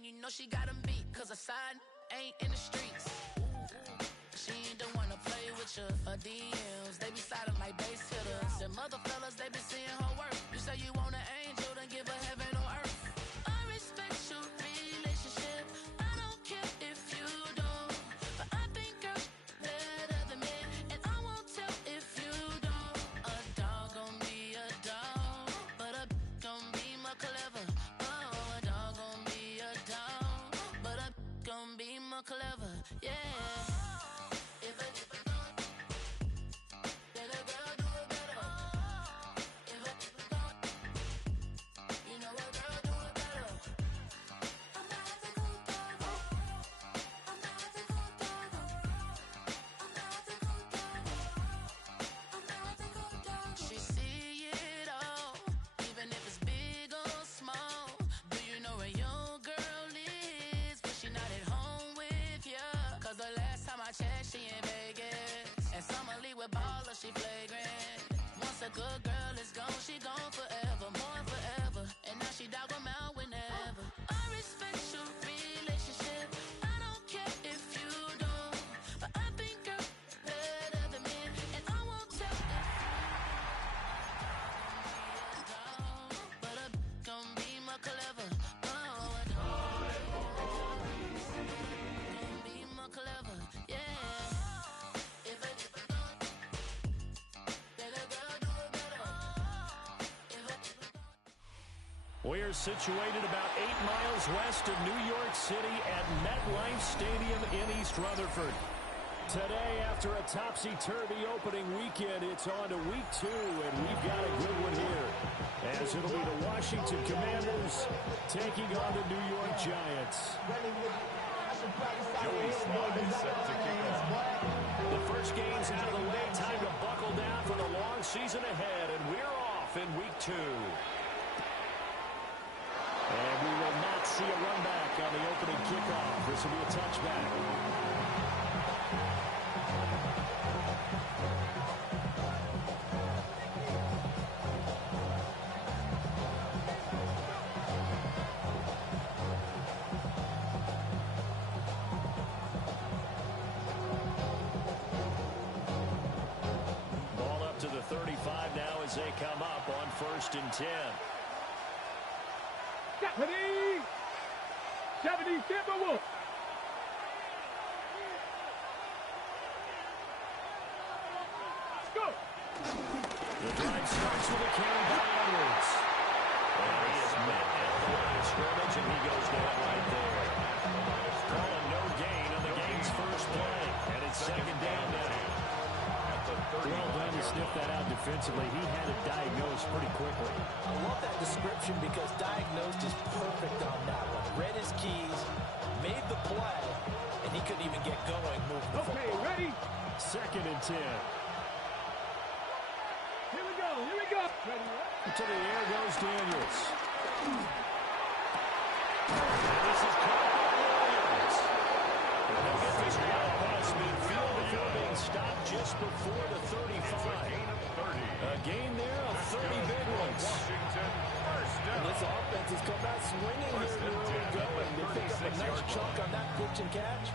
and you know she got him beat. Cause her side ain't in the streets. She ain't the one to play with you. Her DMs, they be silent like bass hitters. Them other fellas, they be seeing her work. You say you want an angel, then give her heaven on earth. I respect your relationship. I don't care if you don't. But I think girls better than men. And I won't tell if you don't. A dog gon' be a dog. But a gon' be more clever. Oh, a dog gon' be a dog. But a gon' be more clever. Yeah. She in Vegas, and Summer Lee with baller, she flagrant. Once a good girl is gone, she gone forever, more forever. And now she dog 'em out whenever. I respect your relationship. I don't care if you don't, but I think girls better than men, and I won't tell if you don't. But a gon' be more clever. Oh, a dog gon' be more clever. Yeah. We're situated about 8 miles west of New York City at MetLife Stadium in East Rutherford. Today, after a topsy-turvy opening weekend, it's on to week 2, and we've got a good one here, as it'll be the Washington Commanders taking on the New York Giants. Joey Slaughter is set to kick off. The first game's out of the way. Time to buckle down for the long season ahead, and we're off in week 2. And we will not see a run back on the opening kickoff. This will be a touchback. Ball up to the 35 now as they come up on 1st and 10. 70 Timberwolves. Let's go. The drive starts with a carry by Edwards. And he is met at the line of scrimmage, and he goes down right there. Calling no gain on the game's first play. And it's 2nd down now. Well done to sniff that out defensively. He had it diagnosed pretty quickly. I love that description because diagnosed is perfect on that one. Read his keys, made the play, and he couldn't even get going moving the football. Ready? 2nd and 10. Here we go. Ready? To the air goes Daniels. And this is caught by Williams. And they'll get this ball past midfield before being stopped just before the 35. A gain there of 30 big ones. And this offense has come out swinging here early going. They pick up a nice chunk on that pitch and catch.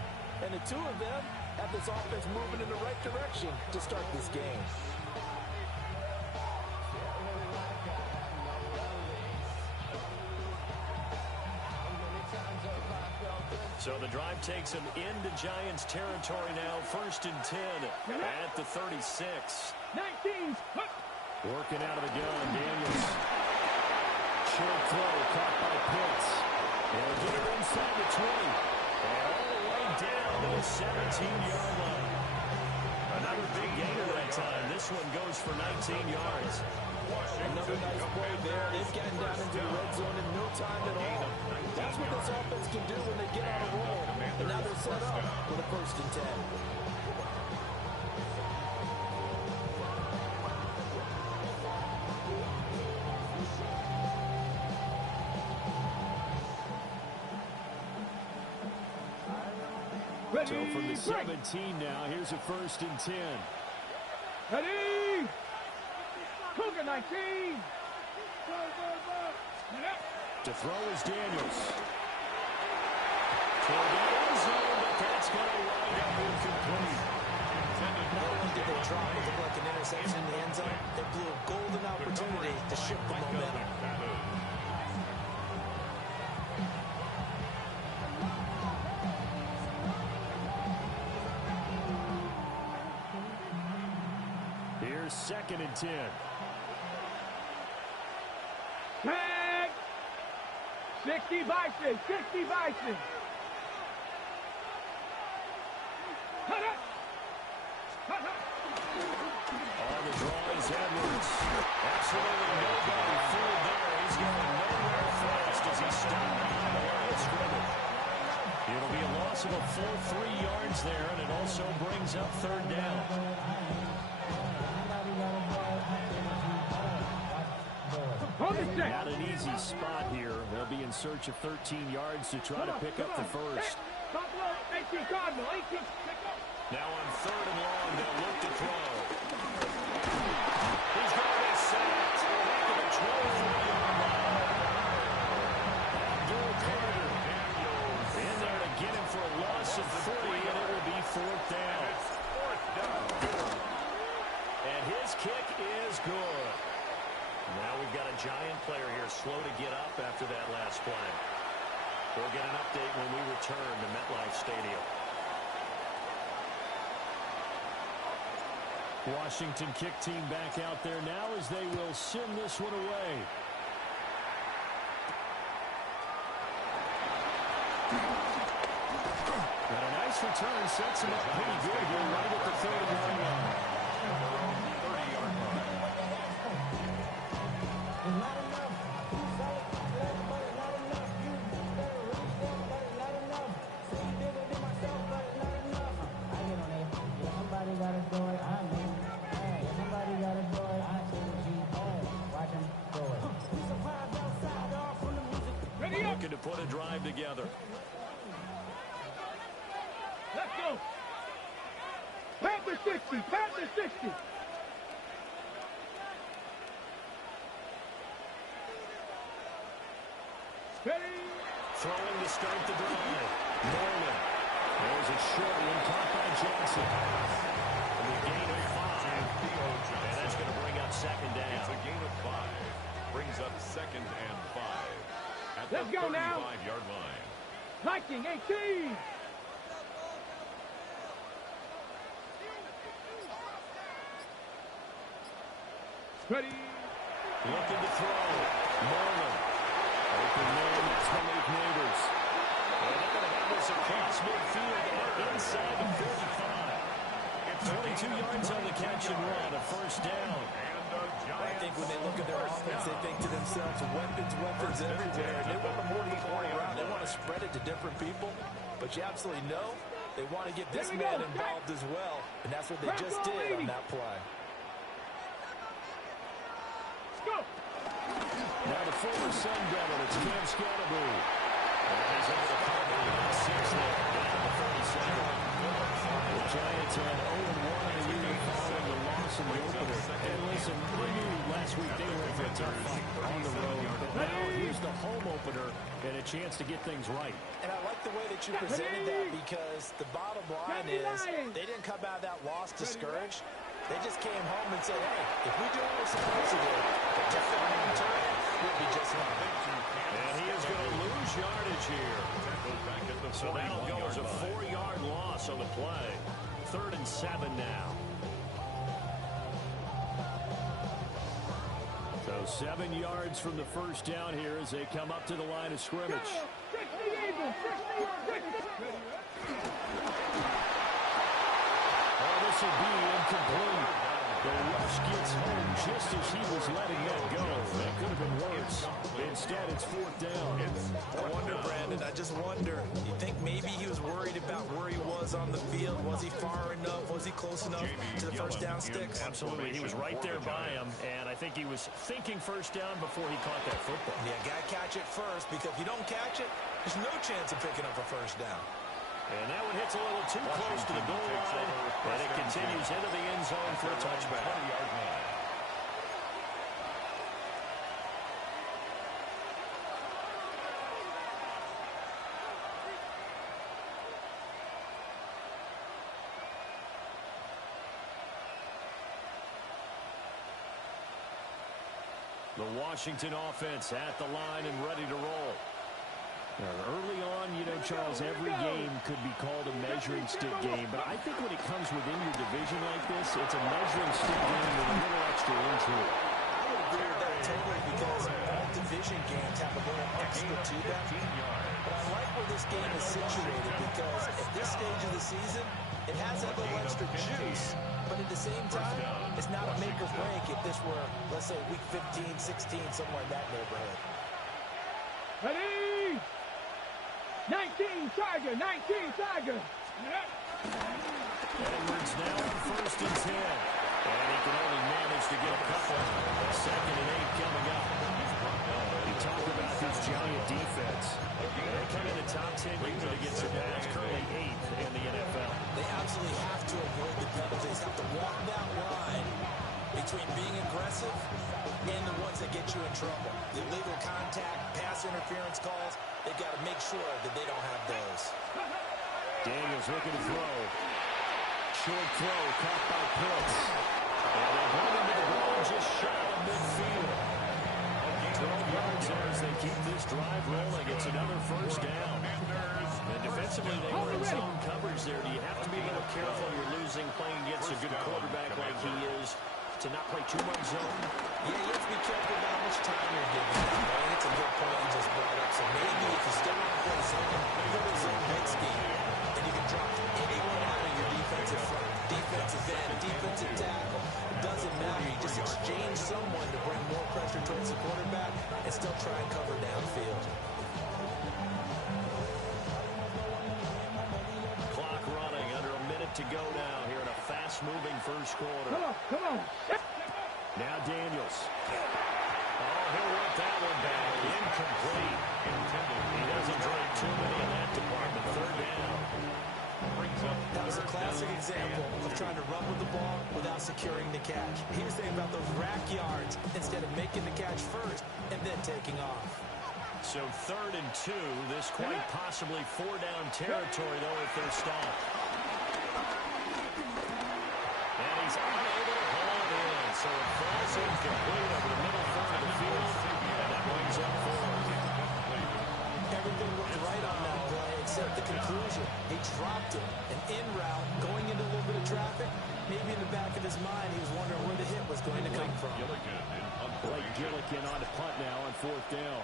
And the two of them have this offense moving in the right direction to start this game. So the drive takes them into Giants territory now. 1st and 10 at the 36. 19. Working out of the gun, Daniels. Short throw caught by Pitts. They'll get it inside the 20. And all the way down to the 17-yard line. Another big gain at that time. This one goes for 19 yards. Another nice play there. They've gotten down into the red zone in no time at all. That's what this offense can do when they get on a roll. And now they're set up for the 1st and 10. So from the 17 now, here's a 1st and 10. Ready? Cougar 19. To throw is Daniels. toward the end zone, but that's going to wind up incomplete. Not only did they drop it looked like an interception in the end zone, they blew a golden opportunity to shift the momentum. Here's 2nd and 10. Tag. 60 Bison. 60 Bison. Cut it. On the draw is Edwards. Absolutely nobody fooled there. He's going nowhere fast as he stopped behind the line of scrimmage. It'll be a loss of a full 3 yards there, and it also brings up 3rd down. Not an easy spot here. They'll be in search of 13 yards to try to pick up the first. Now on 3rd and long, they'll look to throw. He's going to be sacked back at the 12-yard line. Abdul Carter in there to get him for a loss of 3, and it will be 4th down. And his kick is good. Now we've got a Giant player here slow to get up after that last play. We'll get an update when we return to MetLife Stadium. Washington kick team back out there now as they will send this one away. And a nice return sets him up pretty good here right at the 30-yard line. 30-yard line. Looking to put a drive together. Let's go. Panther 60. Panther 60. Throwing to start the drive. Norman. There's a short one caught by Johnson. And a gain of 5. And that's going to bring up 2nd down. It's a gain of 5. Brings up 2nd and 5. At Let's the go now. 35-yard line. Viking 18. Ready. Looking to throw. Norman. Open man, that's Malik Neighbors. Well, they're going to have this across midfield. They're inside the 45. 22 yards on the catch and run. A 1st down. I think when they look at their offense, they think to themselves, weapons everywhere. They want to move the ball around. They want to spread it to different people. But you absolutely know they want to get this man involved as well. And that's what they just did on that play. Now the former Sun Devil, it's Cam Scannaboo. He's over the pocket. 6 there, down to the 37. The Giants had 0-1 in the year following the loss in the opener. And listen, we knew last week they were in for a tough fight on the road. But now here's the home opener and a chance to get things right. And I like the way that you presented that because the bottom line is they didn't come out of that loss discouraged. They just came home and said, hey, if we do what we're supposed to do, but just in return, we'll be just fine. And he is going to lose yardage here. So that'll go as a 4-yard loss on the play. 3rd and 7 now. So 7 yards from the 1st down here as they come up to the line of scrimmage. Oh, this will be incomplete. The rush gets home just as he was letting that go. That could have been worse. Instead, it's 4th down. I wonder, Brandon, I just wonder, you think maybe he was worried about where he was on the field? Was he far enough? Was he close enough to the 1st down sticks? Absolutely. He was right there by him, and I think he was thinking 1st down before he caught that football. Yeah, got to catch it first, because if you don't catch it, there's no chance of picking up a 1st down. And that one hits a little too close to the goal line, and it continues into the end zone for a touchback. 20-yard line. The Washington offense at the line and ready to roll. Early on, Charles, every game could be called a measuring stick game, but I think when it comes within your division like this, it's a measuring stick game with a little extra into it. I would agree with that totally because all division games have a little extra to them. But I like where this game is situated because at this stage of the season, it has that little extra juice, but at the same time, it's not a make or break if this were, let's say, week 15, 16, somewhere in that neighborhood. Ready? 19 Tiger, 19 Tiger. Edwards now on 1st and 10. And he can only manage to get a couple. 2nd and 8 coming up. You talk about this Giant defense. They come in the top 10 unit against the Pats, currently 8th in the NFL. They absolutely have to avoid the penalties, have to walk that line between being aggressive and the ones that get you in trouble. The illegal contact, pass interference calls, they've got to make sure that they don't have those. Daniels looking to throw. Short throw, caught by Pitts. And they run into the ball just shy of midfield. 12 yards there as they keep this drive rolling. It's another 1st down. And defensively, they were in zone coverage there. Do you have to be a little careful? You're losing playing against a good quarterback like he is to not play too much zone? Yeah, you have to be careful about how much time you're giving them. I think it's a good point you just brought up. So maybe if you still want to play zone, you go to zone big scheme, and you can drop anyone out of your defensive front, defensive end, defensive tackle. It doesn't matter. You just exchange someone to bring more pressure towards the quarterback and still try and cover downfield. Clock running, under a minute to go now here in a fast-moving first quarter. Come on. Now Daniels. Oh, he'll work that one back. Incomplete. He doesn't drive too many in that department. 3rd down. That was a classic example of trying to run with the ball without securing the catch. He was thinking about those rack yards instead of making the catch first and then taking off. So 3rd and 2. This quite possibly 4-down territory, though, if they're stopped. And he's unable to haul it in. So it falls incomplete over the middle third of the field. And that brings up 4th. Everything looked right on that play except the conclusion. He dropped it. An in route, going into a little bit of traffic. Maybe in the back of his mind, he was wondering where the hit was going to come from. Blake Gillikin on to punt now on 4th down.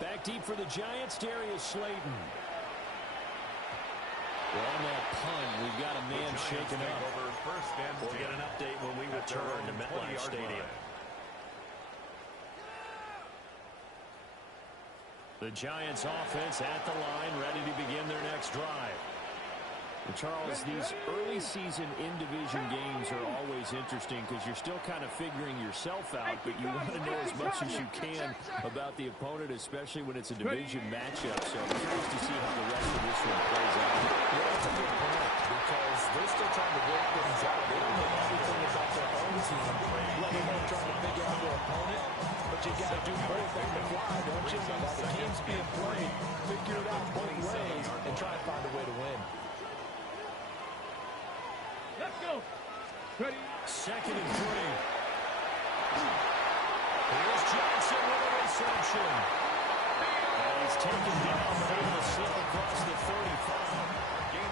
Back deep for the Giants, Darius Slayton. Well, on that punt, we've got a man shaken up. We'll get an update when we return to MetLife Stadium. The Giants offense at the line, ready to begin their next drive. And Charles, these early season in-division games are always interesting because you're still kind of figuring yourself out, but you want to know as much as you can about the opponent, especially when it's a division matchup. So I'm curious to see how the rest of this one plays out. Yeah, that's a good point because they're still trying to work things out. They don't know everything about their own team, let alone trying to figure out their opponent. But you got to do both on the fly, don't you? While the game's being played, figure it out both ways and try to find a way to win. Let's go. Ready? 2nd and 3. Here's Johnson with a reception. And he's taken down, but able to slip across the 35.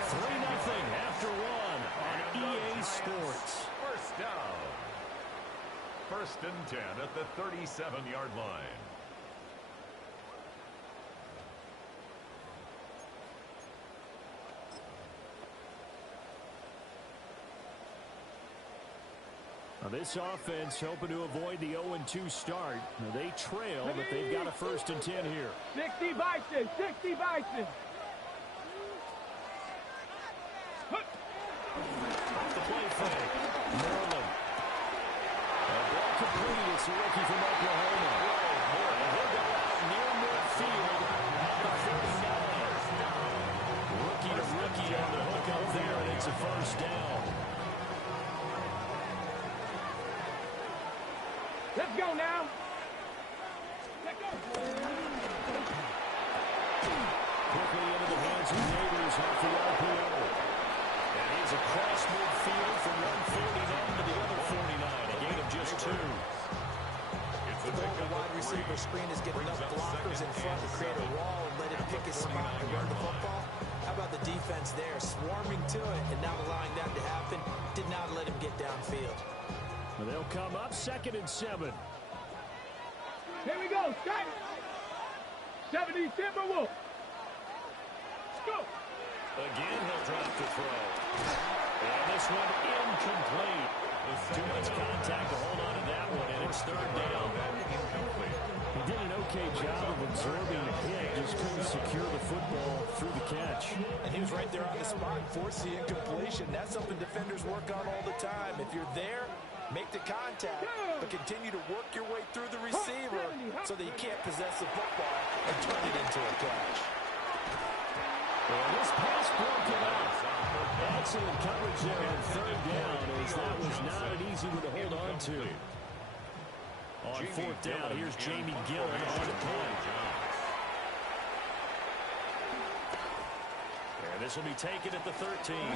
3-0 after 1 on EA Sports. 1st down. 1st and 10 at the 37-yard line. Now this offense hoping to avoid the 0-2 start. Now they trail, but they've got a 1st and 10 here. 60 Bison, 60 Bison. Off the play fake. Moreland. A ball complete. It's a rookie from Oklahoma. And he'll go out near midfield at the 49. Rookie to rookie on the hook up there, and it's a 1st down. Let's go now. Let's go. Quickly into the hands of Neighbors off the RPO. And he's across midfield from 149 to the other 49. A gain of just 2. The goal of the wide receiver screen is get enough blockers in front to create a wall and let him pick his spot to run the football. How about the defense there, swarming to it and not allowing that to happen? Did not let him get downfield. Well, they'll come up 2nd and 7. Here we go. Start. 70 Timberwolves. Let's go. Again, he'll drop to throw. And this one incomplete. Too much contact to hold on to that one, and it's 3rd down. He did an okay job of absorbing the hit, just couldn't secure the football through the catch. And he was right there on the spot, forced the incompletion. That's something defenders work on all the time. If you're there, make the contact, but continue to work your way through the receiver so that you can't possess the football and turn it into a catch. And this pass broken up. Excellent coverage there on 3rd down, as that was not an easy one to hold on to. On 4th down, here's Jamie Gillen on the punt. And this will be taken at the 13. It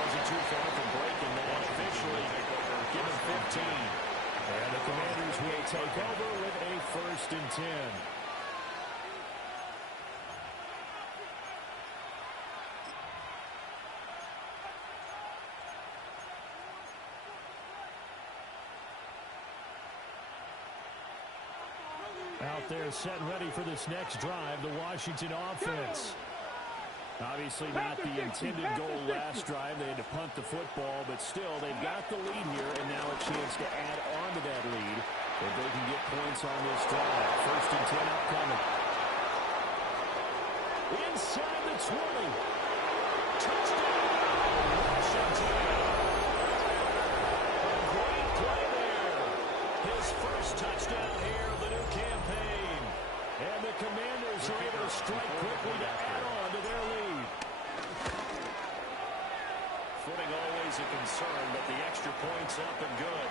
wasn't too far from breaking that. Officially given 15. And the Commanders will take over with a 1st and 10. Out there set and ready for this next drive, the Washington offense. Obviously not the intended goal last drive. They had to punt the football, but still they've got the lead here, and now a chance to add on to that lead if they can get points on this drive. 1st and 10 upcoming. Inside the 20. Touchdown, Washington. A great play there. His first touchdown here of the new campaign. And the Commanders are able to strike quickly to add on to their lead. Footing always a concern, but the extra point's up and good.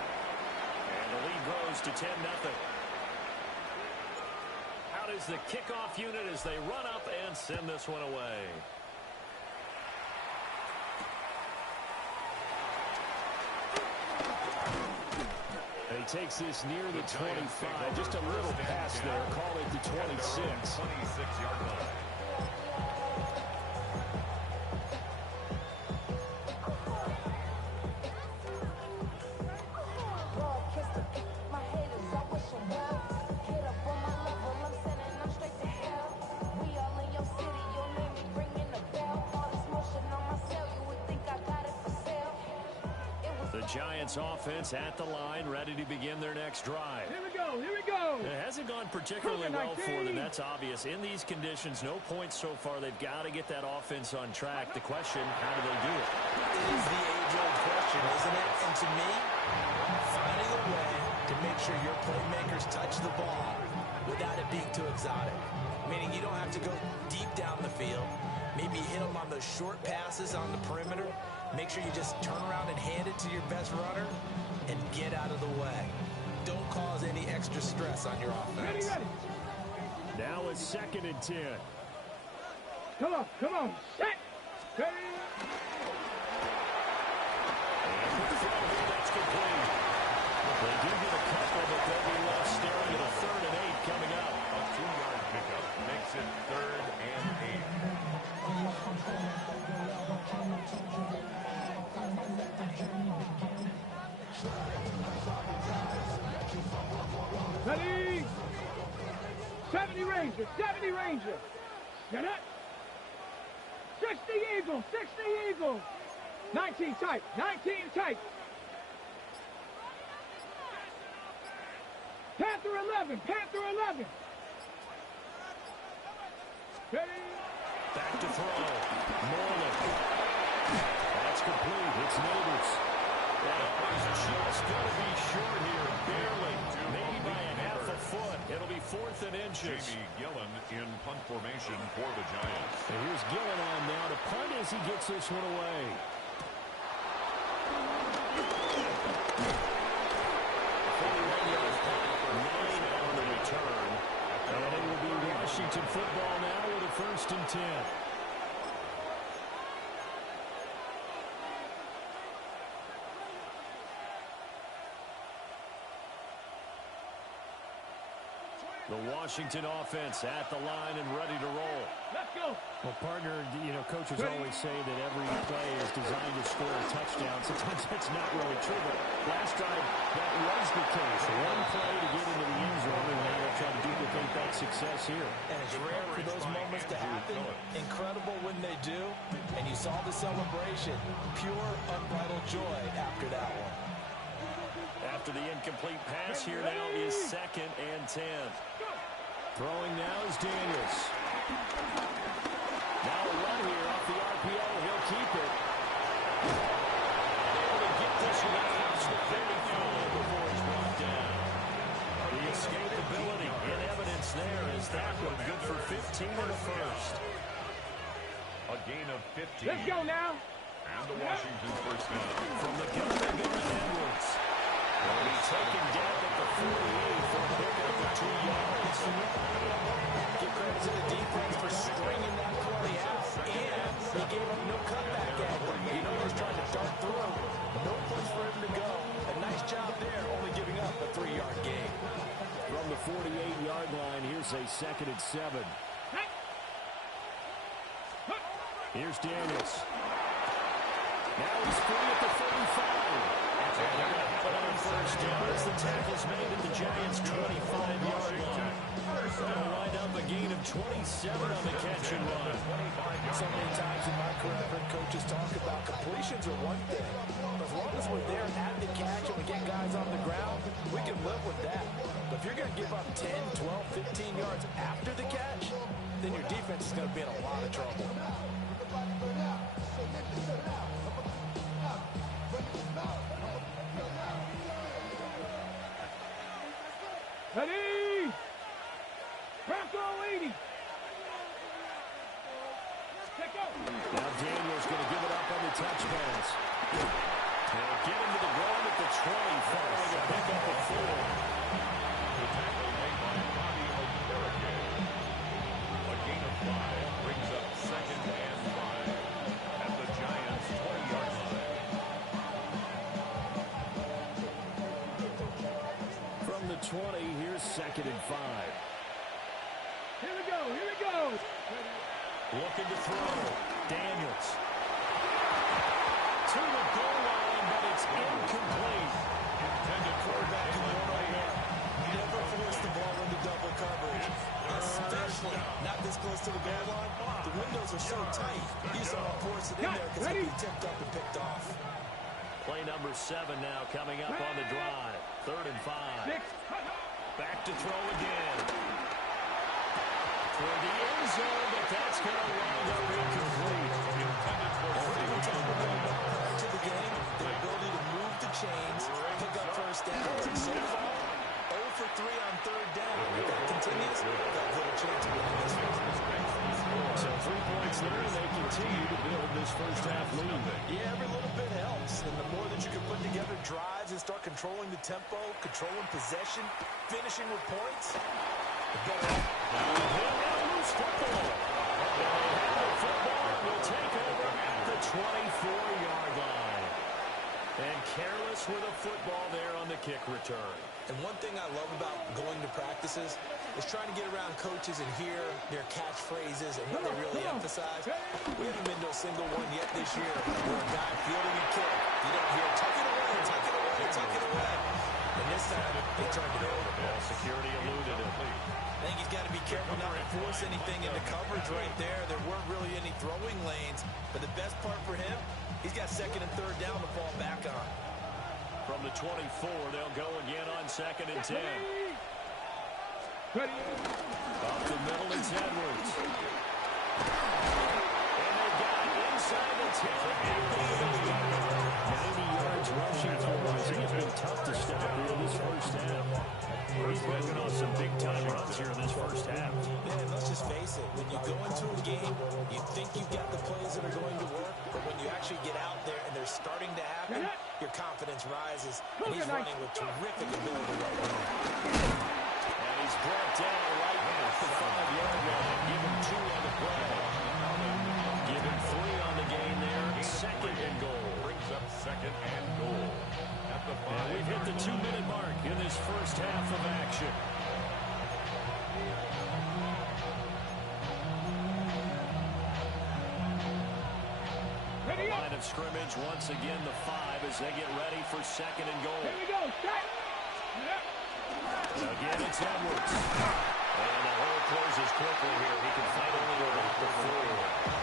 And the lead grows to 10-0. Out is the kickoff unit as they run up and send this one away. And he takes this near the 25. Just a little pass there. Call it the 26. 26-yard line. Giants offense at the line, ready to begin their next drive. Here we go, here we go. It hasn't gone particularly well for them, that's obvious. In these conditions, no points so far. They've got to get that offense on track. The question, how do they do it? It is the age-old question, isn't it? And to me, finding a way to make sure your playmakers touch the ball without it being too exotic. Meaning you don't have to go deep down the field. Maybe hit them on those short passes on the perimeter. Make sure you just turn around and hand it to your best runner and get out of the way. Don't cause any extra stress on your offense. Ready. Now it's 2nd and 10. Come on. Set. Ready. That's complete. They do get a couple, but they'll be left staring at a 3rd and 8 coming up. A 2-yard pickup makes it 3rd and 8. Ready. 70 Ranger. Get it. 60 Eagles. 19 tight. Panther 11. Ready. Back to throw. Moreland. That's complete. It's Neighbors. That is just going to be short here. Barely. Maybe by a half a foot. It'll be 4th and inches. Jamie Gillen in punt formation for the Giants. And here's Gillen on now to punt as he gets this one away. And it will be Washington football now with a 1st and 10. The Washington offense at the line and ready to roll. Let's go. Well, partner, coaches always say that every play is designed to score a touchdown. Sometimes that's not really true, but last drive, that was the case. One play to get into the end zone, and now they'll try to duplicate that success here. And it's rare for those moments to happen. Incredible when they do. And you saw the celebration. Pure, unbridled joy after that one. After the incomplete pass, here now is 2nd and 10. Throwing now is Daniels. Now a run here off the RPO. He'll keep it. Able to get this one across the 35 before he's brought down. The escapability in evidence there is that one good for 15 in the first. A gain of 15. Let's go now. And the Washington first down. From the gun, they go to Edwards. And he's taken down at the 48 for a pickup of 2 yards. Give credit to the defense for stringing that play out, and he gave up no cutback at him. He was trying to dart through. No place for him to go. A nice job there, only giving up a 3-yard gain. From the 48-yard line, here's a 2nd and 7. Here's Daniels. Now he's free at the 35. And they're going to have it on first down as the tackle's made at the Giants' 25-yard line. Going to wind up a gain of 27 on the catch and run. So many times in my career, I've heard coaches talk about completions are one thing. But as long as we're there at the catch and we get guys on the ground, we can live with that. But if you're going to give up 10, 12, 15 yards after the catch, then your defense is going to be in a lot of trouble. Ready? Bronco 80. Check out. Now Daniels going to give it up on the touch pass. They'll get him to the ground at the 20, following a pickup of 4. The tackle made by Bobby Okereke. A gain of 5 brings up 2nd and 5 at the Giants' 20-yard line. From the 20, here's 2nd and 5. Here we go. Here we go. Looking to throw. Daniels. To the goal line, but it's incomplete. Intended quarterback in the 1-on-1. Never force the ball into double coverage, especially not this close to the goal line. The windows are so tight. You saw him force it in there because he'd be tipped up and picked off. Play number 7 now coming up on the drive. 3rd and 5. Back to throw again. For the end zone, but that's going to wind up incomplete. Intended for Every time we're going back prior to the game, their ability to move the chains, pick up first downs, and so far, 0 for 3 on 3rd down. If that continues, they'll have little chance of winning this one. So 3 points there, and they continue to build this first half lead. Yeah, every little bit helps, and the more that you can put together drives and start controlling the tempo, controlling possession, finishing with points, the better. Loose football. The football will take over at the 24-yard line. And careless with a football there on the kick return. And one thing I love about going to practices is trying to get around coaches and hear their catchphrases and what they really emphasize. We haven't been to a single one yet this year where a guy fielding a kick, you don't hear, tuck it away, tuck it away, tuck it away. And this time, they turned it over. Ball security eluded him. I think he's got to be careful not to force anything into coverage right there. There weren't really any throwing lanes. But the best part for him, he's got 2nd and 3rd down to fall back on. From the 24, they'll go again on 2nd and 10. Ready? Up the middle, it's Edwards. And they got it inside the 10. 90 yards rushing for him. I think it's been tough to stop here in this first half. He's broken off some big-time runs here in this first half. Yeah, and let's just face it. When you go into a game, you think you've got the plays that are going to work, but when you actually get out there and they're starting to happen, your confidence rises, and he's running with terrific ability right now. And he's brought down right at the 5-yard line. Give him 2 on the play. Give him 3 on the game there. 2nd and goal. Brings up 2nd and goal. At the 5. And we've hit the 2-minute mark in this first half of action. line of scrimmage. Once again, the 5 as they get ready for second and goal. Here we go. Set. Again, it's Edwards. And the hole closes quickly here. He can fight only about the 4.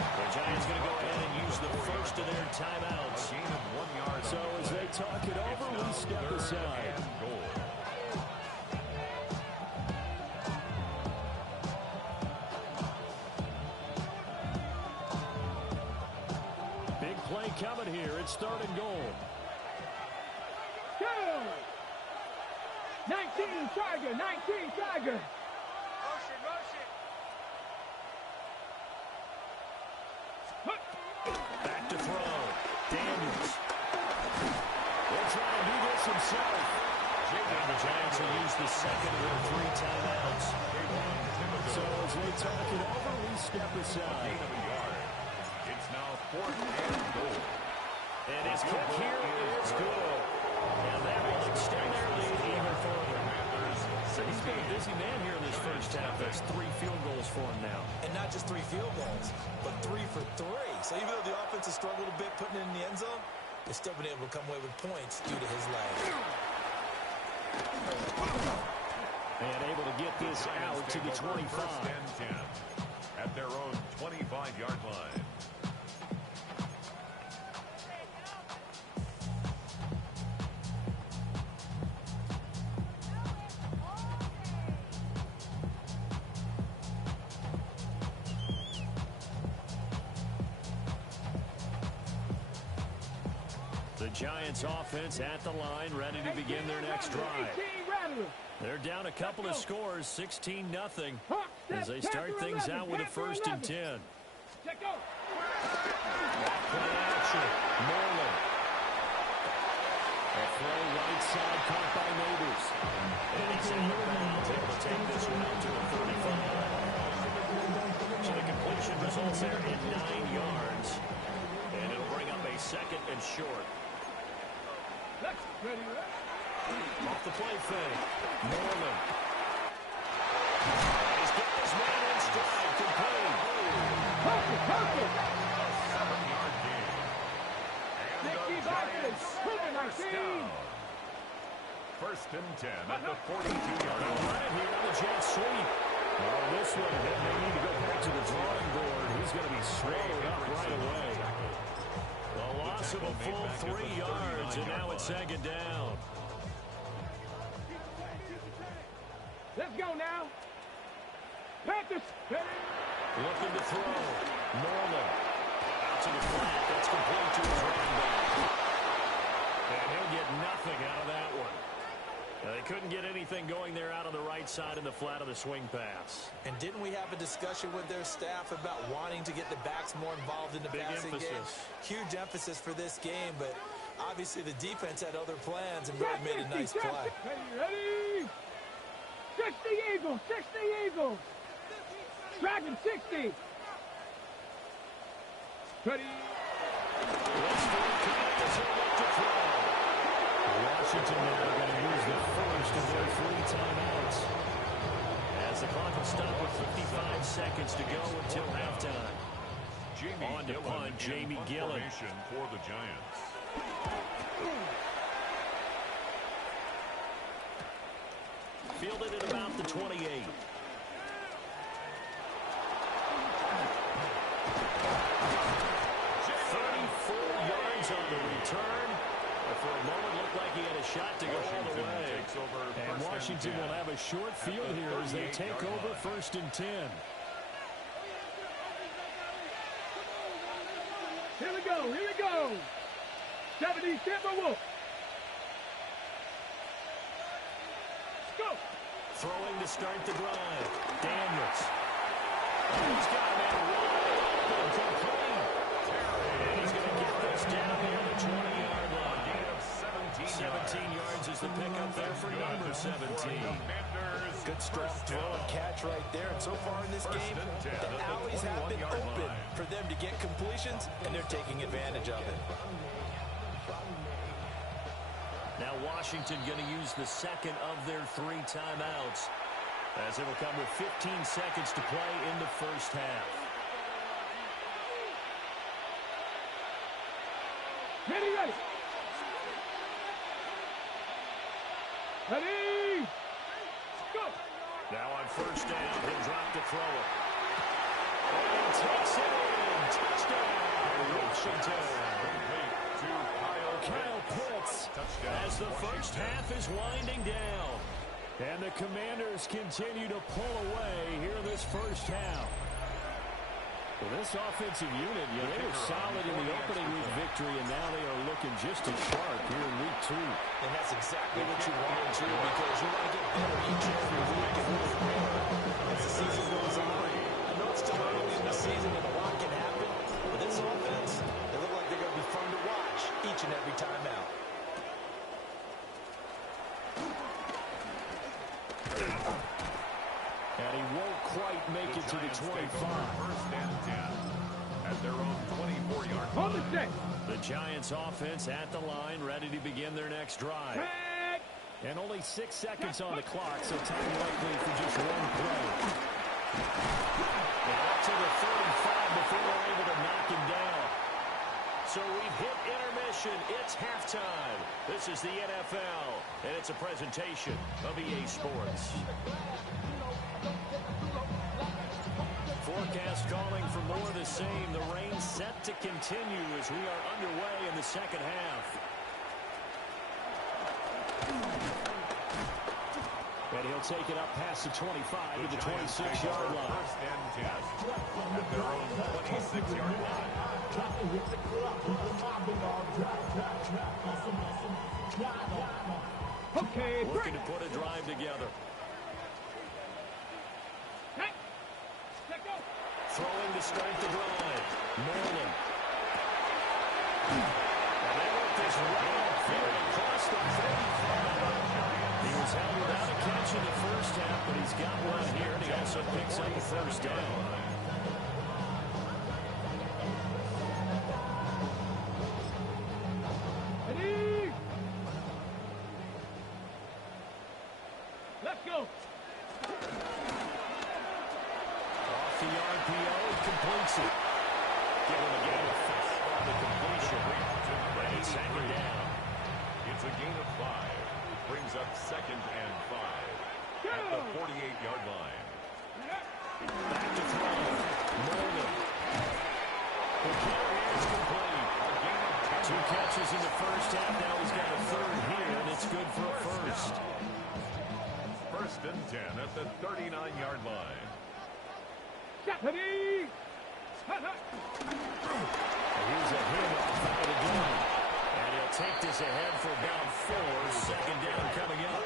The Giants going to go ahead and use the first of their timeouts. A gain of 1 yard. So as they talk it over, we step aside. Big play coming here. It's third and goal. Go. 19 Tiger. 19 Tiger. Back to throw. Daniels. They'll try and do this himself. And the Giants will use the second of their 3 timeouts. So as we talk it over, we step aside. It's now 4th and goal. And his kick here is good. And that will extend their lead even further. He's been a busy man here in this first half. That's 3 field goals for him now. And not just 3 field goals, but 3 for 3. So even though the offense has struggled a bit putting it in the end zone, they've still been able to come away with points due to his legs. And able to get this out to the 25. 1st and 10 at their own 25-yard line. The Giants offense at the line, ready to begin their next drive. They're down a couple of scores, 16-0, as they start things out with a 1st and 10. Check go. Play action. Moreland. A throw right side caught by Neighbors. And he's out of bounds, able to take this one out to the 35. So the completion results there in 9 yards. And it'll bring up a 2nd and short. Ready. Off the play fake. Moreland. He's got his man in stride. Complete. Perfect. 7-yard gain. And the Giants first down. 1st and 10 at the 42-yard line. Run it here on the jet sweep. Oh, this one, they need to go back to the drawing board. He's going to be swallowed up right away. The loss of a full 3 yards, and now it's 2nd down. Let's go now. Panthers. Looking to throw. Moreland. Out to the flat. That's complete to his running back. And he'll get nothing out of that one. They couldn't get anything going there out on the right side in the flat of the swing pass. And didn't we have a discussion with their staff about wanting to get the backs more involved in the passing game? Huge emphasis for this game, but obviously the defense had other plans and really made a nice play. Ready? 60 Eagles. 60 Eagles. Dragon 60. Ready? Washington now going to use the first of their 3 timeouts. As the clock will stop with 55 seconds to go until halftime. On to punt, Jamie Gillen. For the Giants. Fielded at about the 28. 34 yards on the return. For a moment, looked like he had a shot to go all the way. And Washington will have a short field here as they take over 1st and 10. Here we go. 70 Timberwolves. Go. Throwing to start the drive. Daniels. He's got him at wide open, complete. And he's going to get this down near the 20-yard line. 17 yards is the pickup there for number 17. Good strong throw and catch right there. And so far in this game, the alleys have been open for them to get completions, and they're taking advantage of it. Now Washington going to use the second of their 3 timeouts, as it will come with 15 seconds to play in the first half. Ready, ready. Ready. Go. Now on first down, he'll drop to throw it. And he takes it in. Touchdown, Washington. To Kyle Pitts as the first half is winding down. And the Commanders continue to pull away here in this first half. Well, this offensive unit, they were solid in the opening week victory, and now they are looking just as sharp here in week 2. And that's exactly what you want to do, because you want to get better each and every week and really prepare as the season goes on. I know it's still early in the season and a lot can happen, but this offense, they look like they're going to be fun to watch each and every time out. And he won't quite make it to the 25. First and 10 at their own 24-yard Hold line. the set. The Giants offense at the line, ready to begin their next drive. Back. And only 6 seconds on the clock, so time likely for just one play. And up to the 35 before they're able to knock him down. So we've hit intermission. It's halftime. This is the NFL, and it's a presentation of EA Sports. Forecast calling for more of the same. The rain set to continue as we are underway in the second half. And he'll take it up past the 25 to the 26-yard line. First and 10 at their own 26-yard line. Okay, Looking break. to put a drive together. Hey. Let go. Throwing to start the drive. Moreland. And they work this right upfield across the 35. He was held without a catch in the first half, but he's got one here, and he also picks up a first down. Ready. Let's go. Off the RPO, he completes it. Give him again on the completion. And he's second down. It's a gain of 5. Brings up second and 5 at the 48-yard line. Back to throw. Moreland. The carry is complete. A gain of 10. 2 catches in the first half. Now he's got a third here, and it's good for a first. First and 10 at the 39-yard line. Ready. Here's a hit off the gun. And he'll take this ahead for about 4. Second down coming up.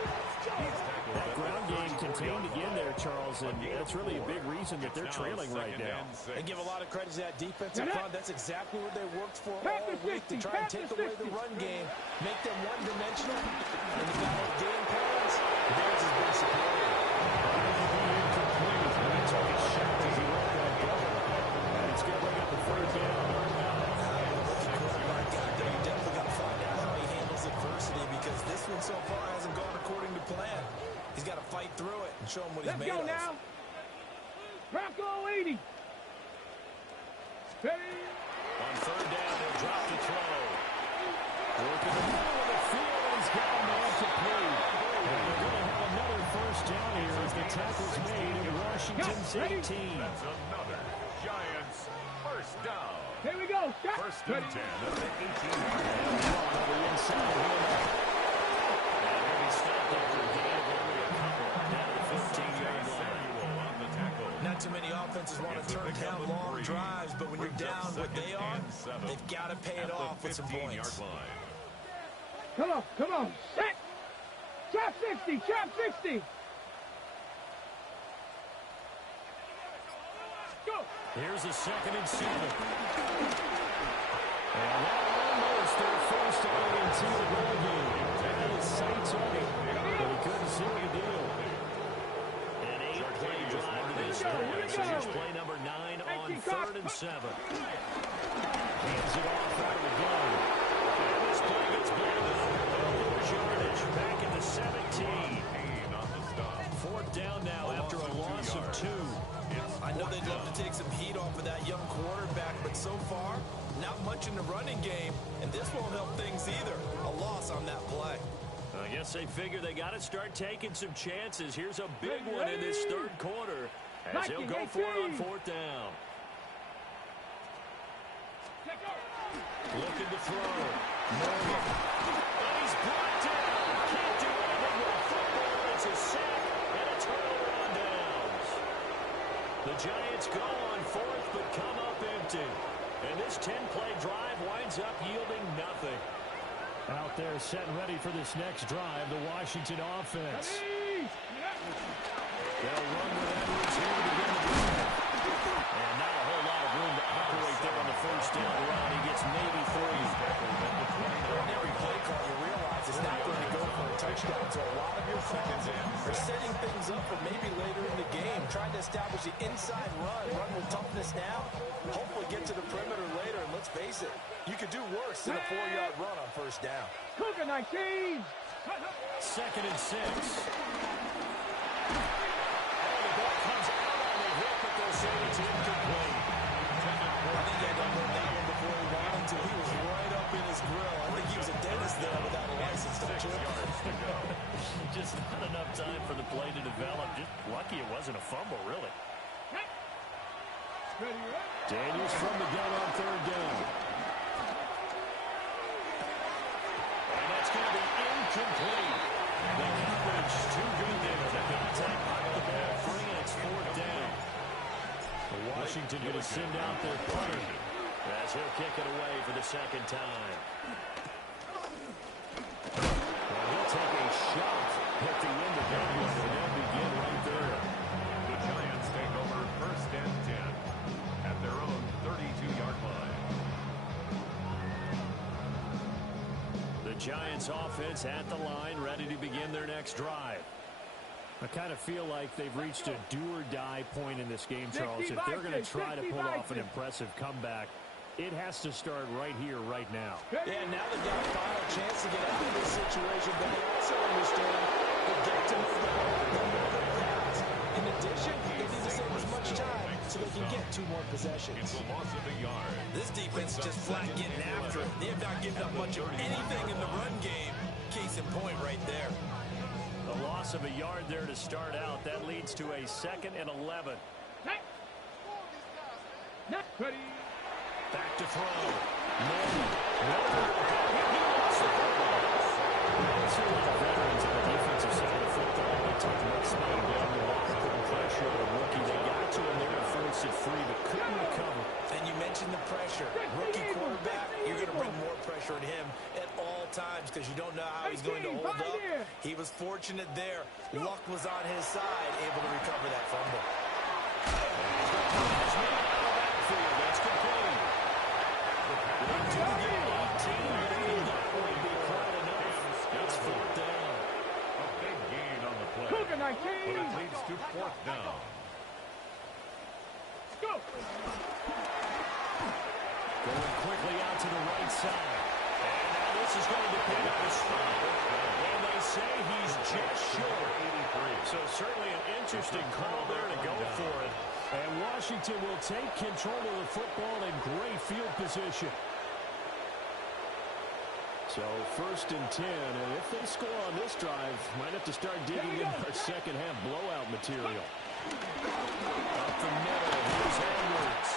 That ground game contained again there, Charles, and that's really a big reason that they're trailing right now. They give a lot of credit to that defensive front. That's exactly what they worked for all week, to try and take away the run game, make them one-dimensional. And the guy with game plans, theirs has been superior. Incomplete. And he took a shot as he let that go. And it's going to bring up the third down. You definitely got to find out how he handles adversity, because this one so far hasn't gone according to plan. He's got to fight through it and show him what he's made of. Let's go now. Bronco 80. Ready. On third down, they'll drop to throw. Working the middle of the field, and he's got a man complete. And they're going to have another first down here as the tackle's made at Washington's 18. That's another Giants first down. Here we go. Stop. First and 10 at the 18-yard line. And drawn on the inside here. And he'll be stopped after a gain of only a couple. Down to the 15-yard line. On the tackle. Not too many offenses want to turn down long drives, but when you're down what they are, they've got to pay it off with some points. Come on. Come on. Set. Chop 60. Chop 60. Go. Here's a 2nd and 7. And that almost their first into the ball game. That is sights on him, but he couldn't seal the deal. An 8-play drive to this point. So here's play number 9 on 3rd and 7. Hands it off out of the gun. And this play gets blown up. There's yardage back at the 17. On the stop. 4th down now after a loss of 2. I know they'd love to take some heat off of that young quarterback, but so far, not much in the running game, and this won't help things either. A loss on that play. I guess they figure they got to start taking some chances. Here's a big one in this third quarter as he'll go for it on fourth down. Looking to throw. Morgan. And he's brought down. Can't do anything with the football. It's a sack and a turnover on downs. The Giants go on fourth but come up empty. And this 10-play drive winds up yielding nothing. Out there set and ready for this next drive, the Washington offense. They'll run with Edwards here to begin the drive. And not a whole lot of room to operate there on the first down run. He gets maybe 3. On every play call, you realize it's not going to go for a touchdown. So a lot of your calls are setting things up for maybe later in the game, trying to establish the inside run with toughness now. Hopefully get to the perimeter later, and let's face it, you could do worse than a 4-yard run on first down. Cougar 19. 2nd and 6. The ball comes out on the hip, but they'll say it's incomplete. I think he had to hold that one before he wanted to. He was right up in his grill. I think he was a dentist there without a license, don't you? Just not enough time for the play to develop. Just lucky it wasn't a fumble, really. Daniels from the gun on third down. And that's going to be incomplete. The coverage too good there. They're going to take the ball free, and it's fourth down. Washington going to send out their punter as he'll kick it away for the second time. Well, he'll take a shot at the end of that one, and they'll begin right there. The Giants take over 1st and 10 at their own 32-yard line. The Giants offense at the line, ready to begin their next drive. I kind of feel like they've reached a do-or-die point in this game, Charles. If they're going to try to pull off an impressive comeback, it has to start right here, right now. Yeah, now they've got a final chance to get out of this situation, but they also understand they get to move the ball no more than pass. In addition, they need to save as much time so they can get 2 more possessions. It's a loss of a yard. This defense is just flat getting after it. They have not given up much of anything in the run game. Case in point right there. A loss of a yard there to start out. That leads to a 2nd and 11. Back to throw. There's a lot of veterans on the defensive side of football. They talked about slowing down the ball, putting pressure on a rookie. They got to him there and forced it free, but couldn't recover. And you mentioned the pressure. Rookie quarterback, you're going to bring more pressure on him at all times because you don't know how he's going to hold up. He was fortunate there. Luck was on his side, able to recover that fumble. That's complete. They do get 18, and that would be quite enough. It's fourth down. A big gain on the play. Cougar 19. But it leads to 4th down. Go. Going quickly out to the right side. And now this is going to depend on the spot. And they say he's just short. 83. So certainly an interesting call there to go for it. And Washington will take control of the football in great field position. So 1st and 10, and if they score on this drive, might have to start digging in our second half blowout material. Up the middle, here's Edwards.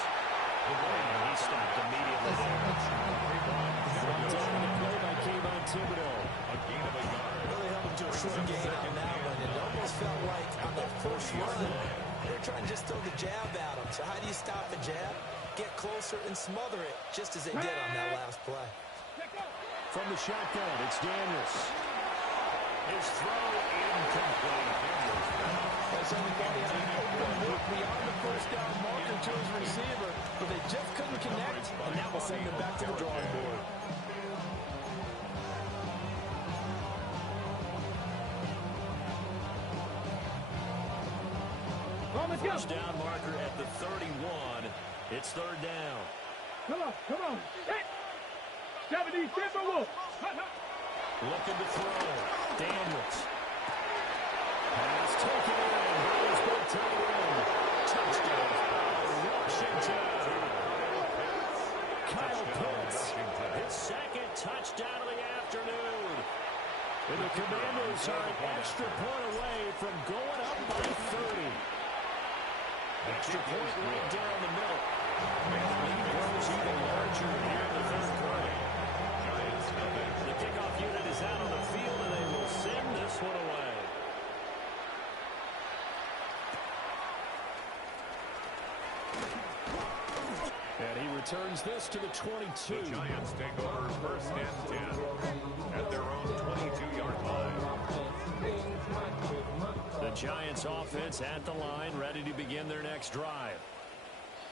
And he stopped immediately there. Brought down on the play by Kayvon Thibodeau. A gain of a yard. Really held him to a short gain on that one. It almost felt like on that first run, they're trying to just throw the jab at him. So how do you stop the jab? Get closer and smother it, just as they did on that last play. From the shotgun, it's Daniels. His throw incomplete. That's only thought he had an open look beyond the first down marker to his receiver, but they just couldn't connect, and that will send them back to the drawing board. First down marker at the 31. It's third down. Come on. 70 Timberwolves. Looking to throw. Daniels. Pass taken in. Here's big tight end. Touchdown. touchdown. Kyle Pitts, his second touchdown of the afternoon. And the Commanders are an extra point away from going up by 30. Extra point right down the middle. And the lead grows even larger here in the third quarter. The kickoff unit is out on the field, and they will send this one away. And he returns this to the 22. The Giants take over first and 10 at their own 22-yard line. The Giants offense at the line, ready to begin their next drive.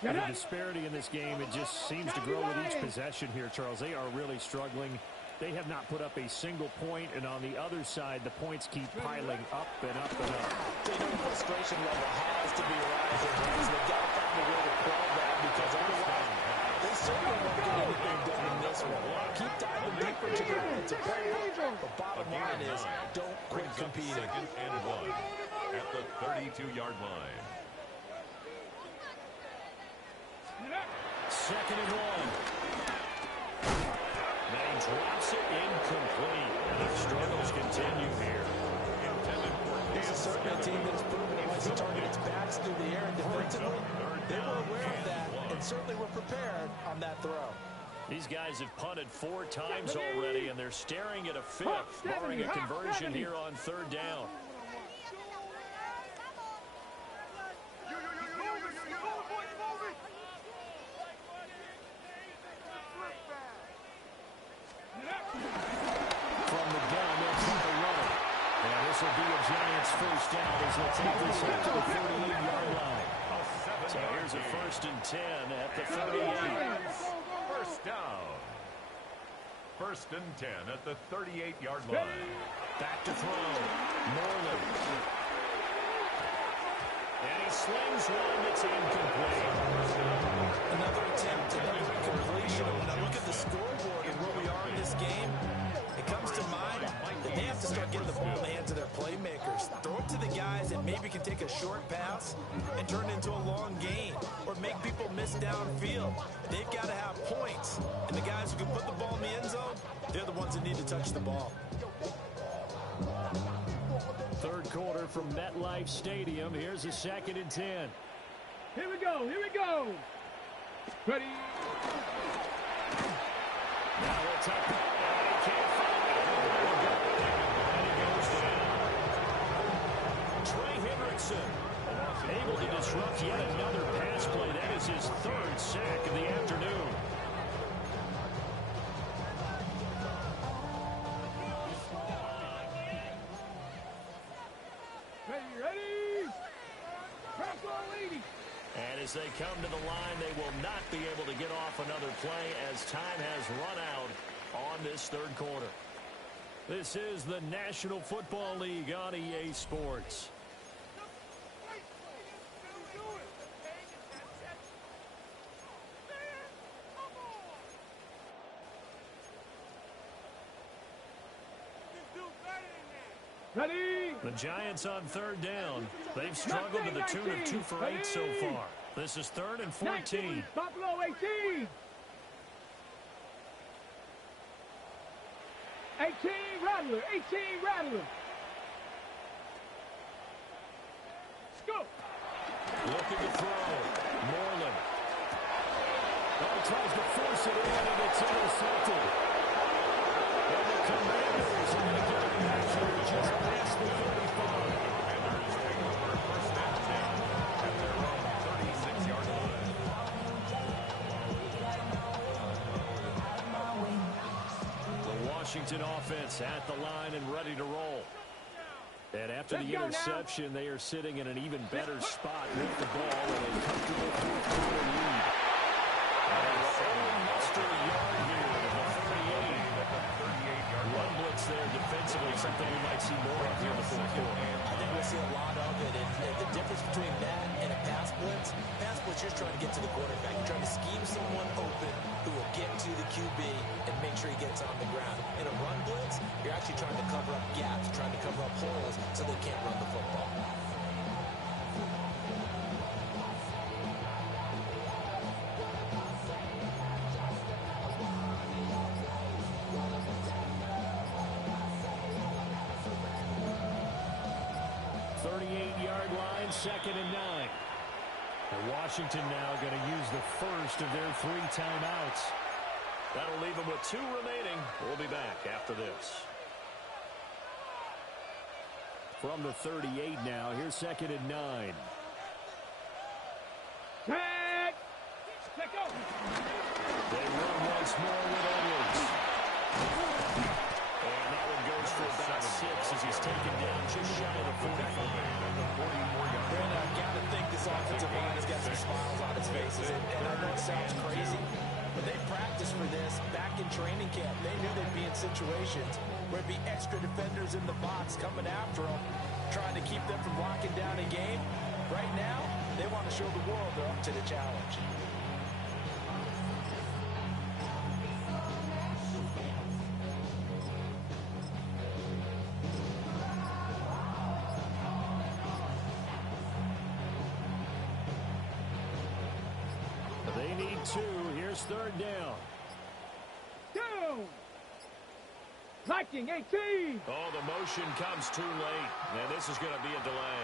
The disparity in this game, it just seems to grow with each possession here, Charles. They are really struggling. They have not put up a single point, and on the other side, the points keep piling up and up and up. They know the frustration level has to be rising. They've got to find a way to quell that because otherwise, they certainly won't get anything done in this one. Keep diving deeper to the offensive play. The bottom line is don't quit competing. Second and 1 at the 32-yard line. Second and 1. He drops it incomplete. And the struggles continue here. This is certainly a team that has proven it likes to target its backs through the air and defensively. They were aware of that and certainly were prepared on that throw. These guys have punted 4 times already, and they're staring at a 5th, barring a conversion here on third down. From the gun, they'll try to run it. And this will be a Giants first down as they take this up to the 38-yard line. So here's a first and 10 at the 38. First down. First and 10 at the 38-yard line. Back to throw. Moreland. And he slings one that's incomplete. Another attempt, another incompletion. When I look at the scoreboard and where we are in this game, it comes to mind that they have to start getting the ball in the hands of their playmakers. Throw it to the guys that maybe can take a short pass and turn it into a long gain or make people miss downfield. They've got to have points. And the guys who can put the ball in the end zone, they're the ones that need to touch the ball. Third quarter from MetLife Stadium. Here's a second and 10. Here we go. Here we go. Ready. Now it's up. And he can't find it. And he goes down. Trey Hendrickson able to disrupt yet another pass play. That is his 3rd sack of the afternoon. Ready. Press all 80. And as they come to the line, they will not be able to get off another play as time has run out on this third quarter. This is the National Football League on EA Sports. Ready. The Giants on third down. They've struggled to the tune of 2 for 8 so far. This is 3rd and 14. Buffalo 18. 18 Rattler. 18 Rattler. Let's go. Looking to throw. Moreland. Oh, tries to force it in, and it's intercepted. And the Commanders are going to get it back here just past the 35. Commanders take over first and 10 at their own 36-yard line. The Washington offense at the line and ready to roll. And after the interception, they are sitting in an even better spot with the ball in a comfortable fourth-quarter lead. Muster a yard here at the 38. Run blitz there defensively, something we might see more of here in the fourth quarter. I think we'll see a lot of it. And the difference between that and a pass blitz, you're trying to get to the quarterback. You're trying to scheme someone open who will get to the QB and make sure he gets on the ground. In a run blitz, you're actually trying to cover up gaps, trying to cover up holes so they can't run the football. line, 2nd and 9. And Washington now going to use the first of their 3 timeouts. That'll leave them with 2 remaining. We'll be back after this. From the 38 now, here's 2nd and 9. Set. Let go. They run once more with Edwards. And that one goes for about 6 as he's taken down just shy of the 45. Brandon, I've got to think this offensive line has got some smiles on its faces. And I know it sounds crazy, but they practiced for this back in training camp. They knew they'd be in situations where it'd be extra defenders in the box coming after them, trying to keep them from locking down a game. Right now, they want to show the world they're up to the challenge. They need 2. Here's 3rd down. Down. Viking 18. Oh, the motion comes too late. And this is going to be a delay.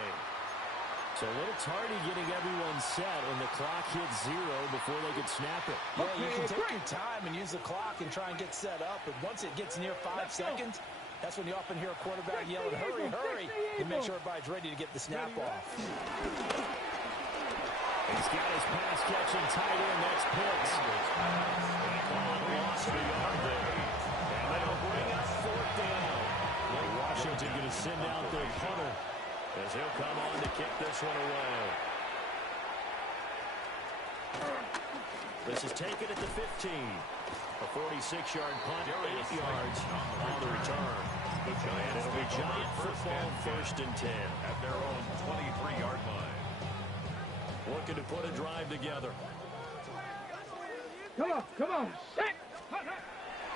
So a little tardy getting everyone set, and the clock hits 0 before they could snap it. Yeah, you can take your time and use the clock and try and get set up, but once it gets near 5 seconds, that's when you often hear a quarterback yelling, hurry, hurry, and make sure everybody's ready to get the snap off. He's got his pass-catching tight end. That's Pitts. Lost the yard there. And they'll bring up 4th down. Washington going to send out their punter as he'll come on to kick this one away. This is taken at the 15. A 46-yard punt, 8 yards on the return. And it'll be Giant football, 1st and 10. At their own 23-yard line. Looking to put a drive together. Come on, come on. Set.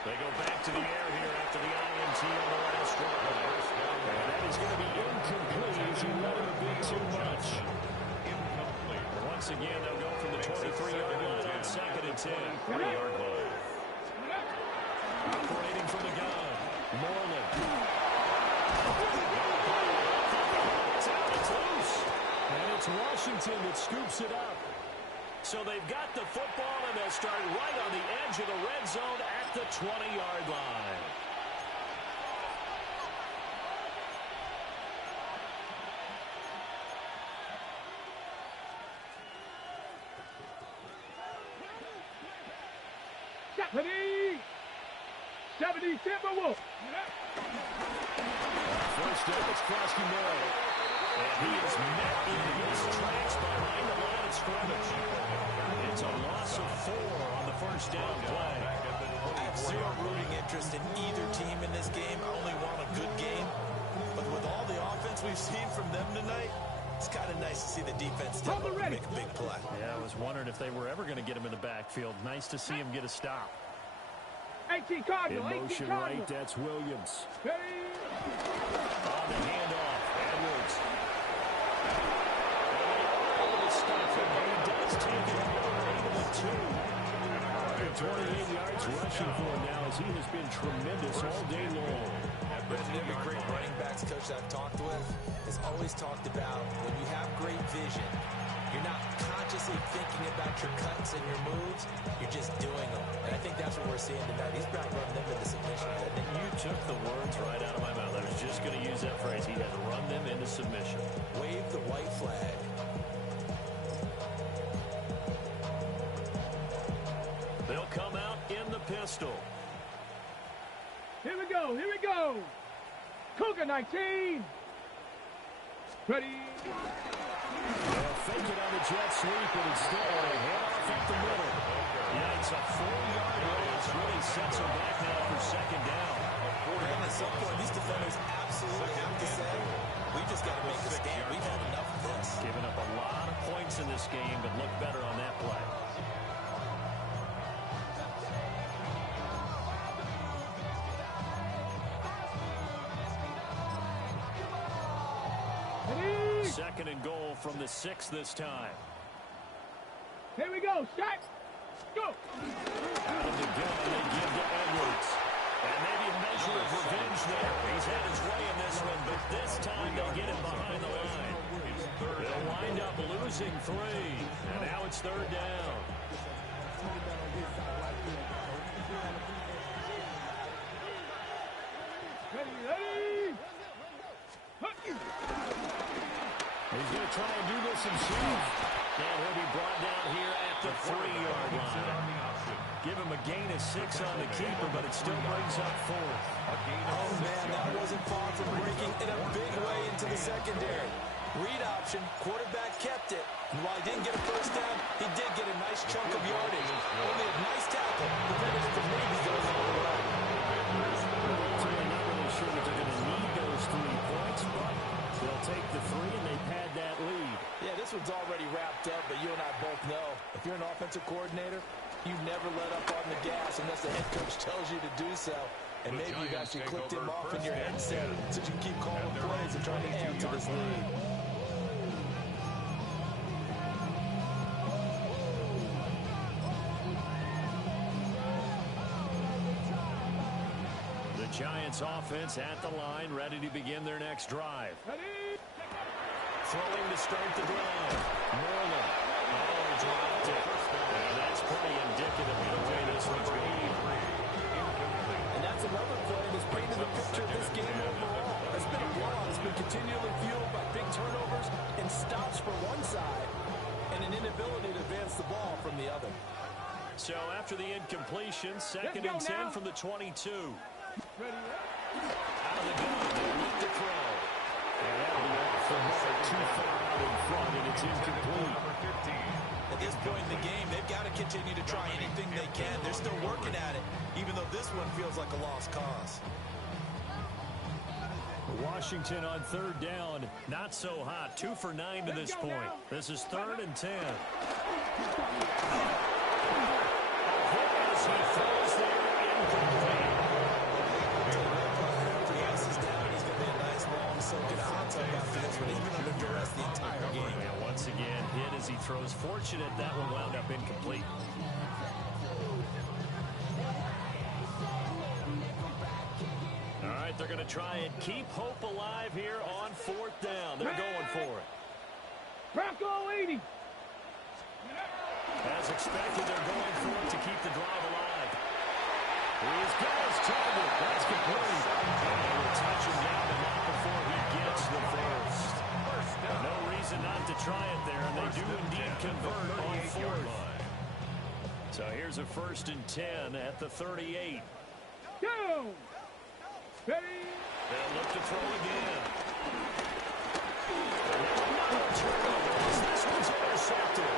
They go back to the air here after the INT on the last drive. And that is going to be incomplete as you let him a bit too much. Incomplete. Once again, they'll go from the 23-yard line on 2nd and 10. 3-yard line. Operating from the gun. Moreland. It's loose. And it's Washington that scoops it up. So they've got the football, and they'll start right on the edge of the red zone at the 20-yard line. Stephanie. 70 Timberwolves. First down, it's Krosky Murray. And he is met in his tracks behind the line of scrimmage. It's a loss of 4 on the first down play. I have zero rooting interest in either team in this game. I only want a good game. But with all the offense we've seen from them tonight, it's kind of nice to see the defense step up and make a big play. Yeah, I was wondering if they were ever going to get him in the backfield. Nice to see him get a stop. 18 Cardinal. In motion right, that's Williams. On the handoff, Edwards. He does take it over 28 yards rushing for him now as he has been tremendous all day long. Every great running backs coach that I've talked with has always talked about when you have great vision, you're not consciously thinking about your cuts and your moves, you're just doing them. And I think that's what we're seeing tonight. He's about to run them into submission. You took the words right out of my mouth. I was just going to use that phrase. He had to run them into submission. Wave the white flag. They'll come out in the pistol. Here we go, here we go. Cougar 19. Ready. They'll fake it on the jet sweep, but instead they head off up the middle. Yeah, it's a 4-yard loss. Really sets them back now for 2nd down. And at some point, these defenders absolutely have to say, we just got to make a stand. We've had enough of this. Giving up a lot of points in this game, but look better on that play. Ready. 2nd and goal from the 6 this time. Here we go, shot. Go. Out of the gun, they give to Edwards. And maybe measure of revenge there. He's had his way in this one, but this time they get him behind the line. They'll wind up losing 3, and now it's 3rd down. He's going to try and do this himself. And he'll be brought down here at the 3-yard line. Give him a gain of 6 on the keeper, but it still brings up 4th. Oh, man, that wasn't far from breaking in a big way into the secondary. Read option, quarterback kept it. And while he didn't get a first down, he did get a nice chunk of yardage. Only a nice tackle, prevented him from maybe going all the way. I'm not really sure that they're going to need those 3 points, but they'll take the 3 and they pad that lead. Yeah, this one's already wrapped up, but you and I both know if you're an offensive coordinator, you never let up on the gas unless the head coach tells you to do so. And maybe you've actually clicked him off in your headset so you can keep calling plays and trying to add to this lead. The Giants offense at the line, ready to begin their next drive. Throwing to start the drive. Moreland. Oh, dropped it. And that's pretty indicative of the way this one's going. And that's another play that's painted the picture of this game overall. It's been a blowout. It's been continually fueled by big turnovers and stops for one side and an inability to advance the ball from the other. So after the incompletion, 2nd and 10 from the 22. Out of the gun, they look to throw. And that'll be off the mark too far out in front, and it's incomplete. At this point in the game, they've got to continue to try anything they can. They're still working at it, even though this one feels like a lost cause. Washington on 3rd down, not so hot. 2 for 9 to this point. This is 3rd and 10. As he throws there, incomplete. Once again, hit as he throws. Fortunate that one wound up incomplete. All right, they're going to try and keep hope alive here on 4th down. They're going for it. Bronco 80. As expected, they're going for it to keep the drive alive. He's got his target. That's complete. And they will touch him down, but not before he gets the first. No reason not to try it there, and they do indeed convert on 4th. So here's a 1st and 10 at the 38. Go. Ready. They'll look to throw again. Another turnover. This one's intercepted.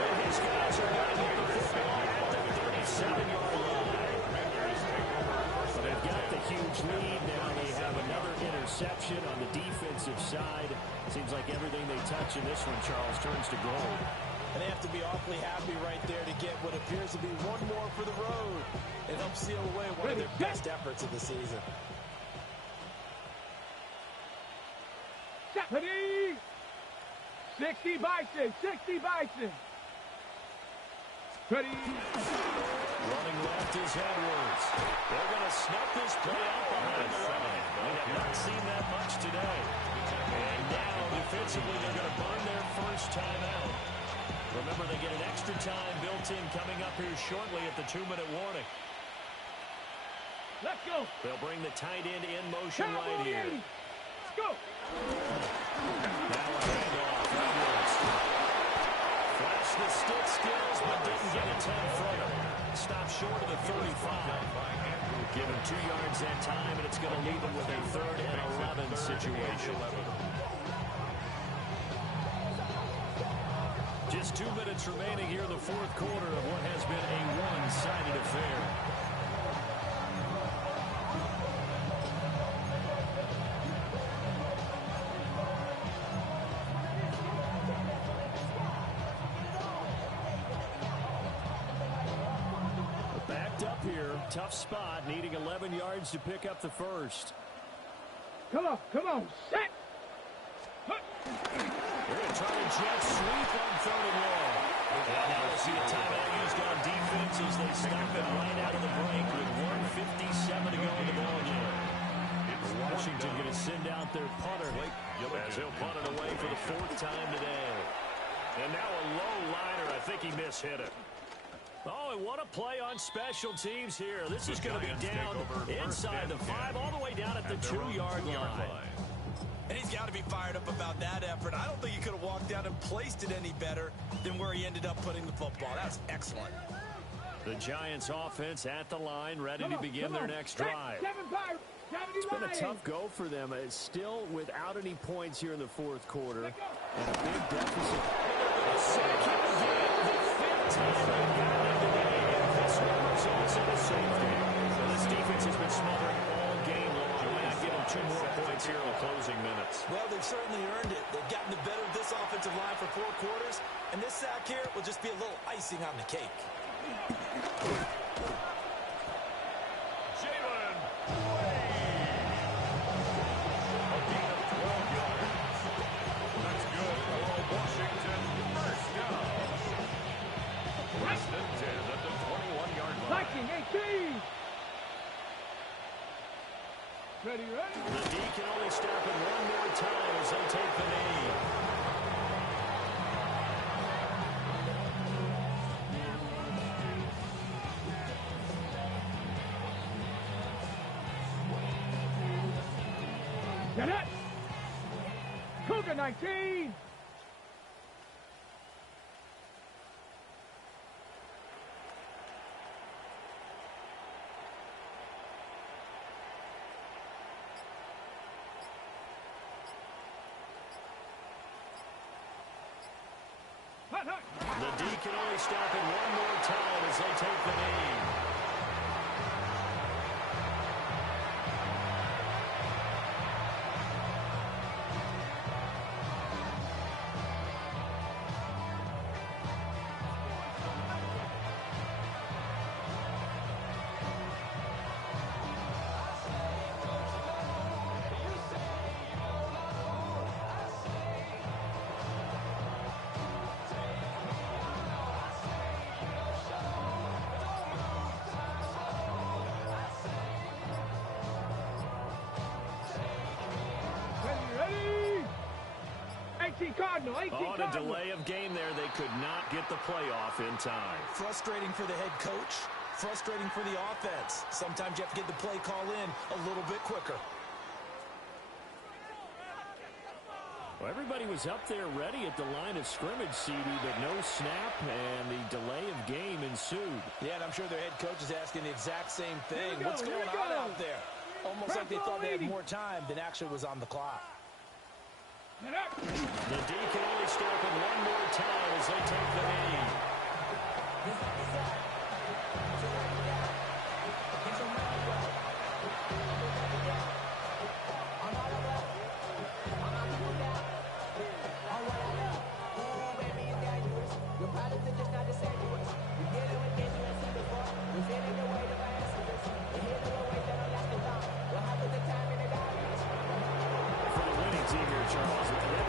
And these guys are going to get the football at the 37-yard line. They've got the huge lead. Now they have another interception on the defensive side. Seems like everything they touch in this one, Charles, turns to gold. And they have to be awfully happy right there to get what appears to be one more for the road. It helps seal away one of their best efforts of the season. Ready. 60 Bison. 60 Bison. Ready. Running left is Edwards. They're going to snap this play out behind the line. We have not seen that much today. And now, defensively, they're going to burn their first time out. Remember, they get an extra time built in coming up here shortly at the 2-minute warning. Let's go. They'll bring the tight end in motion right here. Let's go. Now a handoff. Edwards. Flashed the stick skills, but didn't get a 10 footer. Stopped short of the 35. Give him 2 yards that time, and it's going to leave him with a 3rd and 11 situation. Just 2 minutes remaining here in the 4th quarter of what has been a one-sided affair. Backed up here, tough spot, needing 11 yards to pick up the first. Come on, set. They're going to try a jet sweep on 3rd and long. And now we'll see a timeout used on defense as they stop it right out of the break with 1:57 to go in the ballgame. Washington going to send out their punter as he'll punt it away for the 4th time today. And now a low liner. I think he mishit it. Oh, and what a play on special teams here. This is going to be down inside the 5, all the way down at the 2-yard line. And he's got to be fired up about that effort. I don't think he could have walked down and placed it any better than where he ended up putting the football. That was excellent. The Giants offense at the line, ready to begin their next drive. It's been a tough go for them. It's still without any points here in the 4th quarter. And a big deficit. Second again, the 5th time they've gotten him today. And this one results in a safety. So this defense has been smothering all game long. Why not give them 2 more points here in the closing minutes? Well, they've certainly earned it. They've gotten the better of this offensive line for 4 quarters. And this sack here will just be a little icing on the cake. Jalen Wade. A gain of 12 yards. That's good for Washington. First down. Preston 10 at the 21-yard line. Liking 18. Ready? The D can only stop it one more time as they take the knee. Get it! Cougar 19! The D can only stop it one more time as they take the knee. Cardinal, On a delay of game there, they could not get the playoff in time. Frustrating for the head coach, frustrating for the offense. Sometimes you have to get the play call in a little bit quicker. Well, everybody was up there ready at the line of scrimmage, CD, but no snap, and the delay of game ensued. Yeah, and I'm sure their head coach is asking the exact same thing. What's going on out there? Almost like they thought they had more time than actually was on the clock. The D can only stop it one more time as they take the knee.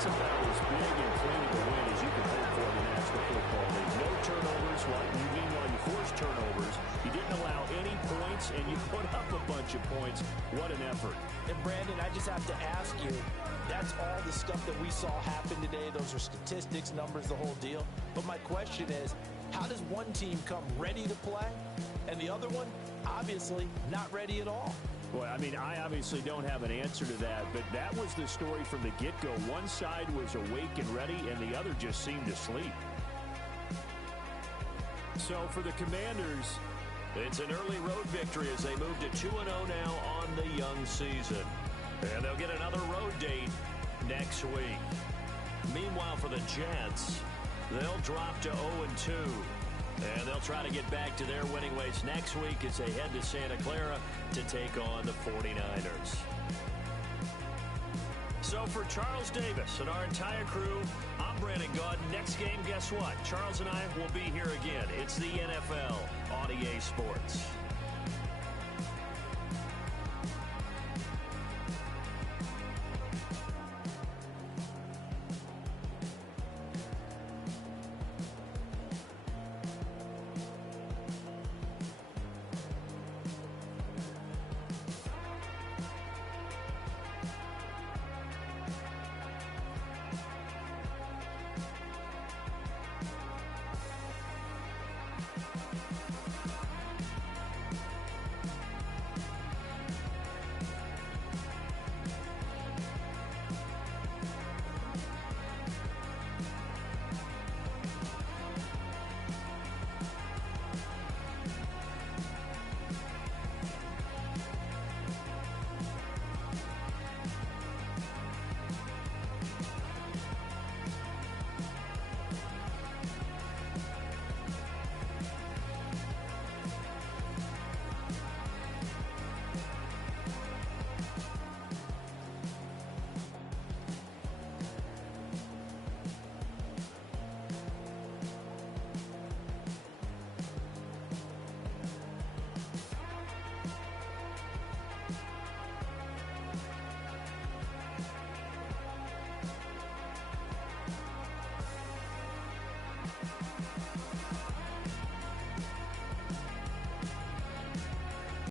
That's about as big and clean of a win as you can hope for in the National Football League. No turnovers. Meanwhile, you forced turnovers. You didn't allow any points, and you put up a bunch of points. What an effort. And, Brandon, I just have to ask you, that's all the stuff that we saw happen today. Those are statistics, numbers, the whole deal. But my question is, how does one team come ready to play, and the other one, obviously, not ready at all? Boy, I mean, I obviously don't have an answer to that, but that was the story from the get-go. One side was awake and ready, and the other just seemed to sleep. So for the Commanders, it's an early road victory as they move to 2-0 now on the young season. And they'll get another road date next week. Meanwhile, for the Jets, they'll drop to 0-2. And they'll try to get back to their winning ways next week as they head to Santa Clara to take on the 49ers. So for Charles Davis and our entire crew, I'm Brandon Gaudin. Next game, guess what? Charles and I will be here again. It's the NFL on EA Sports.